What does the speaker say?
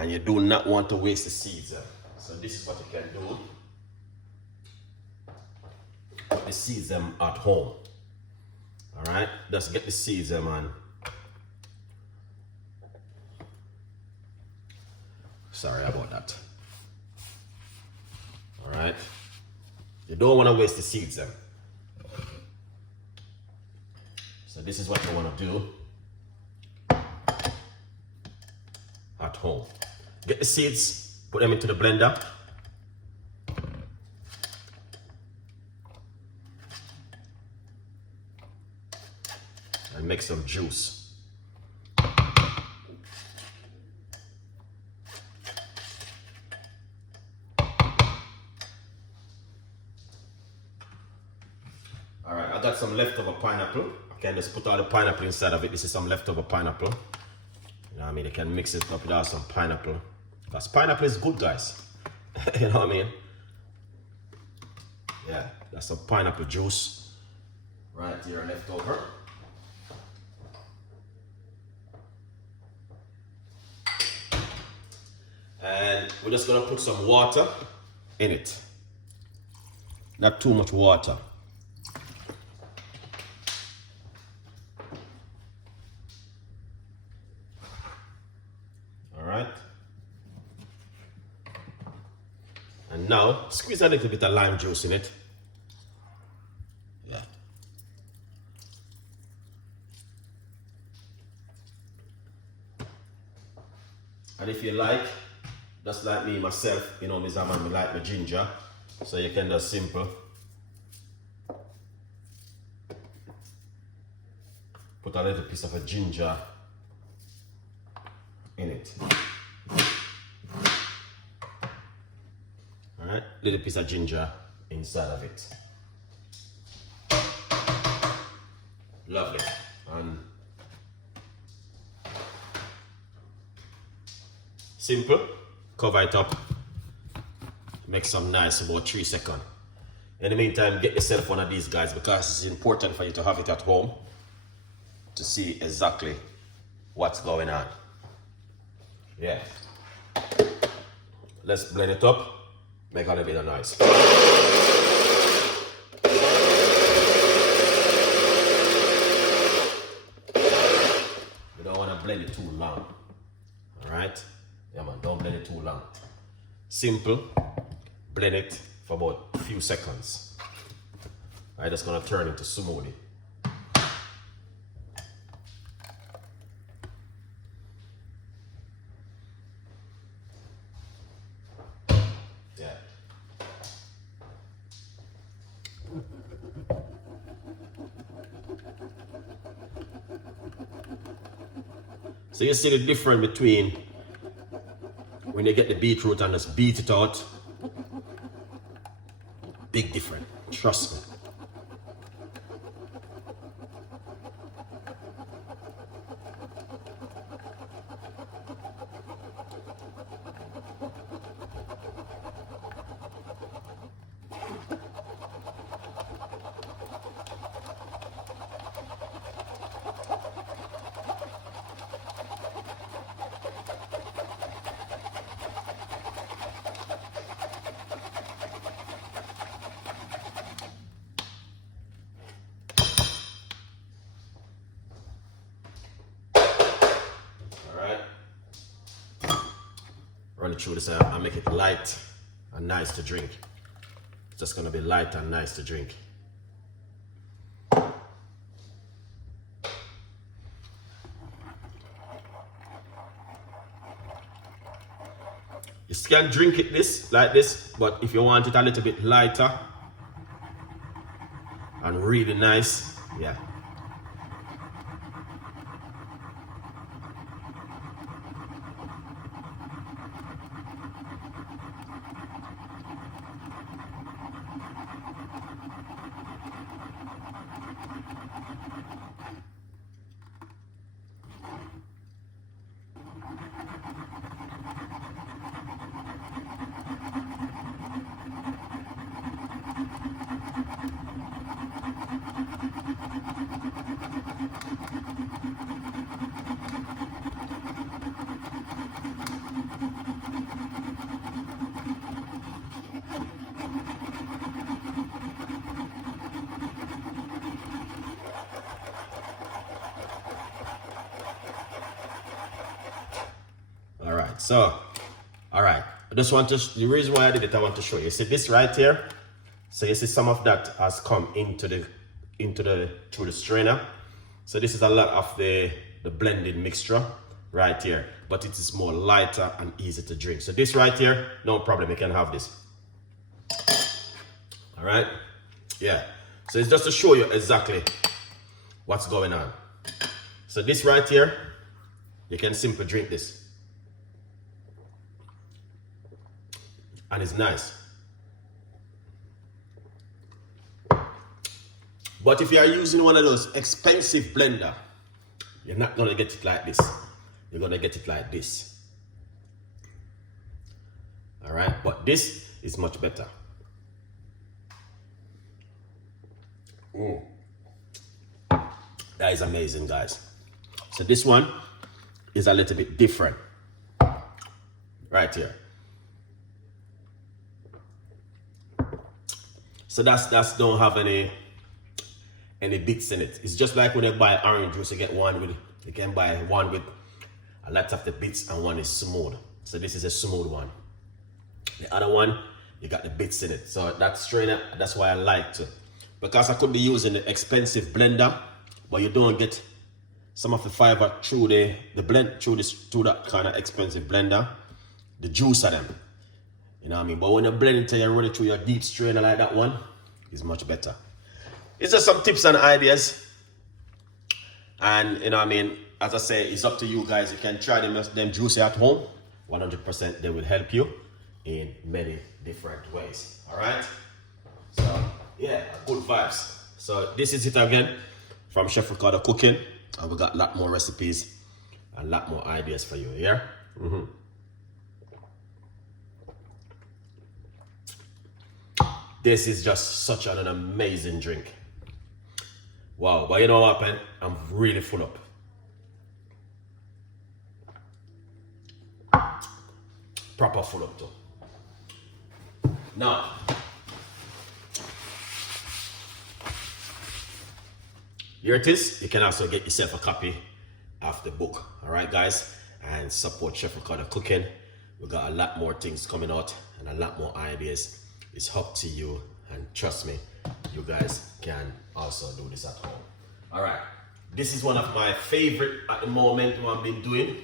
and you do not want to waste the seeds. So this is what you can do. Put the seeds at home. All right, just get the seeds, man. Sorry about that. All right, you don't want to waste the seeds, So this is what you want to do at home. Get the seeds, put them into the blender. And make some juice. Alright, I got some leftover pineapple. I can just put all the pineapple inside of it. This is some leftover pineapple. You know what I mean? You can mix it up with some pineapple. Because pineapple is good, guys. You know what I mean? Yeah, that's some pineapple juice right here left over. And we're just gonna put some water in it. Not too much water. All right. And now squeeze a little bit of lime juice in it. Yeah. And if you like, just like me myself, you know, me Zaman, me like my ginger, so you can just simple put a little piece of a ginger in it. All right, little piece of ginger inside of it. Lovely. And simple. Cover it up, make some nice about 3 seconds. In the meantime, get yourself one of these guys, because it's important for you to have it at home to see exactly what's going on. Yeah. Let's blend it up, make a little bit of noise. You don't want to blend it too long. All right? Yeah, man, don't blend it too long. Simple, blend it for about a few seconds. I'm just gonna turn it to smoothie. Yeah. So you see the difference between when you get the beetroot and just beat it out. Big difference, trust me. Run it through this and make it light and nice to drink. It's just gonna be light and nice to drink. You can drink it like this, but if you want it a little bit lighter and really nice, yeah. So, all right. I just want to, the reason why I did it, I want to show you. You see this right here? So you see some of that has come through the strainer. So this is a lot of the blended mixture right here, but it is more lighter and easy to drink. So this right here, no problem, you can have this. All right, yeah. So it's just to show you exactly what's going on. So this right here, you can simply drink this. And it's nice. But if you are using one of those expensive blender, you're not gonna get it like this. You're gonna get it like this. All right, but this is much better. That is amazing, guys. So this one is a little bit different. Right here. So that's don't have any bits in it. It's just like when you buy orange juice, you can buy one with a lot of the bits and one is smooth. So this is a smooth one. The other one, you got the bits in it. So that strainer, that's why I like to. Because I could be using the expensive blender, but you don't get some of the fiber through the blend, through that kind of expensive blender, the juice of them. You know what I mean? But when you blend it and you run it through your deep strainer like that one, it's much better. It's just some tips and ideas. And you know what I mean, as I say, it's up to you guys. You can try them juicy at home. 100% they will help you in many different ways. All right? So yeah, good vibes. So this is it again from Chef Ricardo Cooking. And we got a lot more recipes and a lot more ideas for you, yeah? This is just such an amazing drink. Wow, but you know what happened? I'm really full up. Proper full up too. Now, here it is. You can also get yourself a copy of the book. All right, guys? And support Chef Ricardo Cooking. We got a lot more things coming out and a lot more ideas. It's up to you, and trust me, you guys can also do this at home. All right, this is one of my favorite at the moment what I've been doing.